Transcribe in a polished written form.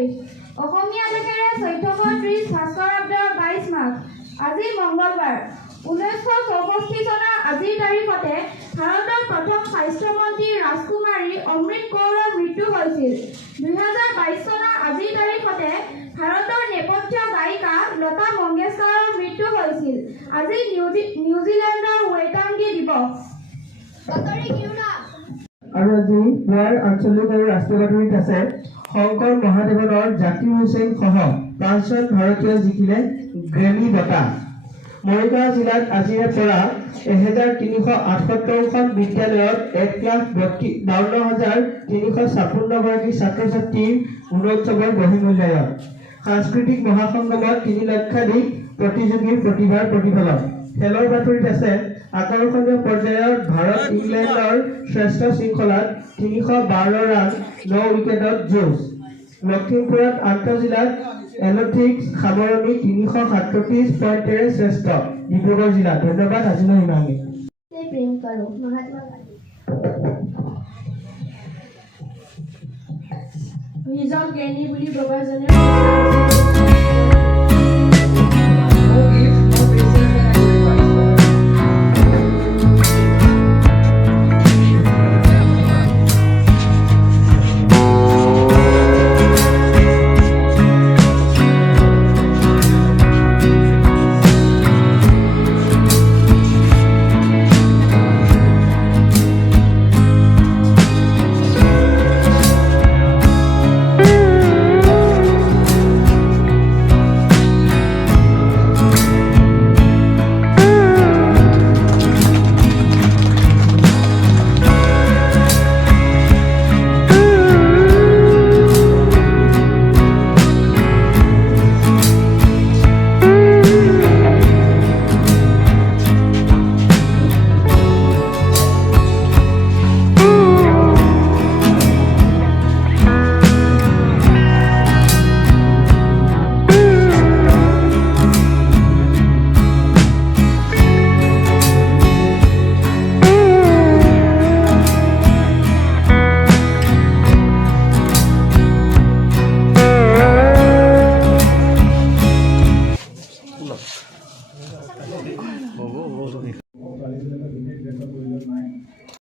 তাৰিখ অসমীয়া ভাষাৰে 1430 ভাস্কৰাব্দৰ 22 মাঘ আজি মঙ্গলবাৰ 1964 চনৰ আজিৰ তাৰিখতে ভাৰতৰ প্ৰথম স্বাস্থ্যমন্ত্ৰী ৰাজকুমাৰী অমৃত কৌৰৰ মৃত্যু হৈছিল 2022 চনৰ আজিৰ তাৰিখতে ভাৰতৰ নেপথ্য গায়িকা লতা মংগেশকাৰৰ মৃত্যু হৈছিল আজি নিউজিলেণ্ডৰ ৱেটাংগী দিৱস আৰু আজি পুৱাৰ আঞ্চলিক আৰু ৰাষ্ট্ৰীয় বাতৰিত আছে শংকৰ মহাদেৱনৰ জাকিৰ হুছেইন সহ 5জন ভাৰতীয় জিকিলে গ্ৰেমী বঁটা মৰিগাঁও জিলাত আজিৰে পৰা 1378খন বিদ্যালয়ত 1,52,356 গৰাকী ছাত্ৰ ছাত্ৰীৰ গুণোৎসৱৰ বহিমূল্যায়ন সাংস্কৃতিক মহাসংগমত 3 লক্ষাধিক প্ৰতিযোগীৰ প্ৰতিভাৰ প্ৰতিফলন খেলৰ বাতৰিত আছে আকৰ্ষণীয় পৰ্যায়ৰ ভাৰত ইংলেণ্ডৰ শ্ৰেষ্ঠ শৃংখলাত 312 ৰান 9 উইকেটত যুঁজ লখিমপুৰত আন্তঃজিলাত এথলেটিক্স সামৰণি 337 পইণ্টেৰে শ্ৰেষ্ঠ ডিব্ৰুগড় জিলা ধন্যবাদ আজিলৈ ইমানেই প্ৰেম কৰো মহাত্মা গান্ধী নিজক জ্ঞানী বুলি বাবাজনে